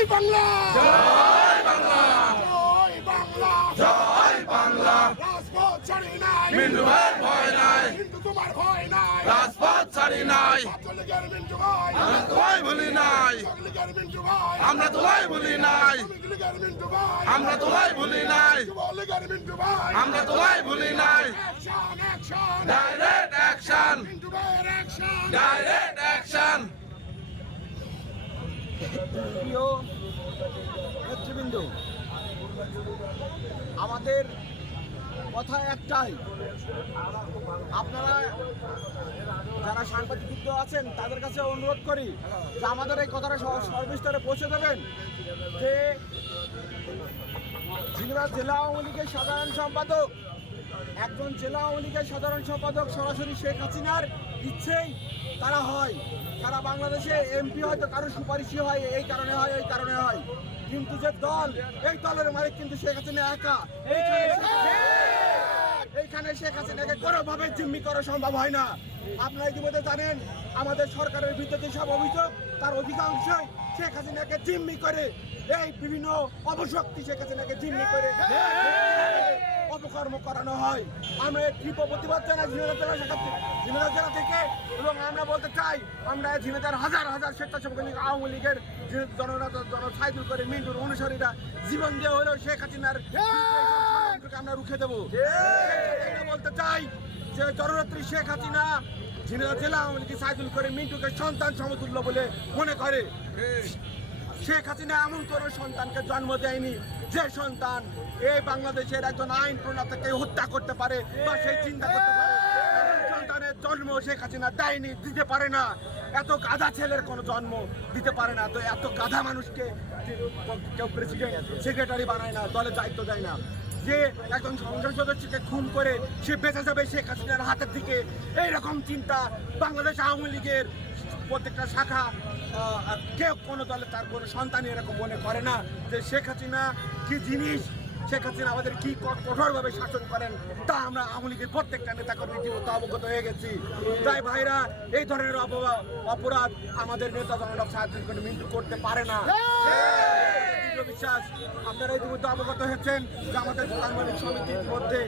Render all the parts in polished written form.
জয় বাংলা, জয় বাংলা, জয় বাংলা, জয় বাংলা। রাজপথ ছাড়ি নাই, মিন্টু ভাইয়ের ভয় নাই, কিন্তু তোমার ভয় নাই। রাজপথ ছাড়ি নাই, ছাত্রলীগের মিন্টু ভাই, আমরা তোমায় ভুলি নাই, ছাত্রলীগের মিন্টু ভাই, আমরা তোমায় ভুলি নাই, শ্রমিকলীগের মিন্টু ভাই, আমরা তোমায় ভুলি নাই, যুবলীগের মিন্টু ভাই। আমরা তোমায় ভুলি নাই। Action, action, direct action, Mintu ভাইয়ের অ্যাকশন। Direct action. প্রিয় নেতৃবৃন্দ, আমাদের কথা একটাই, আপনারা যারা সাংবাদিক আছেন তাদের কাছে অনুরোধ করি যে আমাদের এই কথাটা সর্বস্তরে পৌঁছে দেবেন যে ঝিনাইদহ জেলা আওয়ামী লীগের সাধারণ সম্পাদক, একজন জেলা আওয়ামী লীগের সাধারণ সম্পাদক সরাসরি শেখ হাসিনার ইচ্ছেই তারা হয়। সারা বাংলাদেশে এমপি হয়তো কারো সুপারিশই হয়, এই কারণে হয়, এই কারণে হয়, কিন্তু যে দল, এই দলের মালিক কিন্তু শেখ হাসিনা একা। এইখানে শেখ হাসিনাকে কোনোভাবে জিম্মি করা সম্ভব হয় না। আপনারা ইতিমধ্যে জানেন আমাদের সরকারের বিরুদ্ধে সব অভিযোগ, তার অধিকাংশই শেখ হাসিনাকে জিম্মি করে, এই বিভিন্ন অপশক্তি শেখ হাসিনাকে জিম্মি করে অপকর্ম করানো হয়। আমরা তীব্র প্রতিবাদ জানাই ঝিনাইদহ জেলা থেকে, এবং আমরা বলতে চাই আমরা ঝিনাইদহের হাজার হাজার স্বেচ্ছাসেবক লীগ, আওয়ামী লীগের সাইদুল করে মিন্টুর অনুসারীরা জীবন দিয়ে হলেও শেখ হাসিনার আমরা রুখে দেবো। বলতে চাই যে জননেত্রী শেখ হাসিনা ঝিনাইদহ জেলা আওয়ামী লীগ সাইদুল করে মিন্টুকে সন্তান সমতুল্য বলে মনে করে। শেখ হাসিনা এমন কোনো সন্তানকে জন্ম দেয়নি যে সন্তান এই বাংলাদেশের একজন আইন প্রণেতাকে হত্যা করতে পারে বা সেই চিন্তা করতে পারে। সন্তানের জন্ম শেখ হাসিনা দেয়নি, দিতে পারে না। এত গাধা ছেলের কোনো জন্ম দিতে পারে না। তো এত গাধা মানুষকে কেউ প্রেসিডেন্ট সেক্রেটারি বানায় না, দলের দায়িত্ব দেয় না। যে একজন সংসদ সদস্যকে খুন করে সে বেঁচে যাবে শেখ হাসিনার হাতের দিকে, এইরকম চিন্তা বাংলাদেশ আওয়ামী লীগের প্রত্যেকটা শাখা, কেউ কোনো দলে তার কোনো সন্তান এরকম মনে করে না যে শেখ হাসিনা কি জিনিস, শেখ হাসিনা আমাদের কি কঠোরভাবে শাসন করেন তা আমরা আওয়ামী লীগের প্রত্যেকটা নেতাকর্মী ইতিমধ্যে অবগত হয়ে গেছি। তাই ভাইরা, এই ধরনের অপরাধ আমাদের নেতা জনাব সাইদুল করে মিন্টু করতে পারে না। বিশ্বাস আপনারা ইতিমধ্যে অবগত হয়েছেন যে আমাদের দোকান মালিক সমিতি ইতিমধ্যে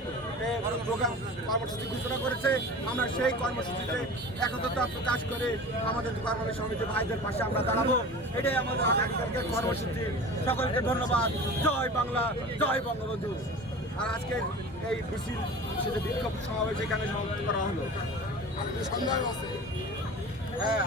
প্রোগ্রাম কর্মসূচি ঘোষণা করেছে। আমরা সেই কর্মসূচিতে একত্রতা প্রকাশ করে আমাদের দোকান মালিক সমিতি ভাইদের পাশে আমরা দাঁড়াবো। এটাই আমাদের আগামীকালকের কর্মসূচি। সকলকে ধন্যবাদ। জয় বাংলা, জয় বঙ্গবন্ধু। আর আজকে এই মিছিল সেটা বিক্ষোভ সমাবেশ এখানে সমাপ্ত করা হলো। সন্দেহ আছে। হ্যাঁ,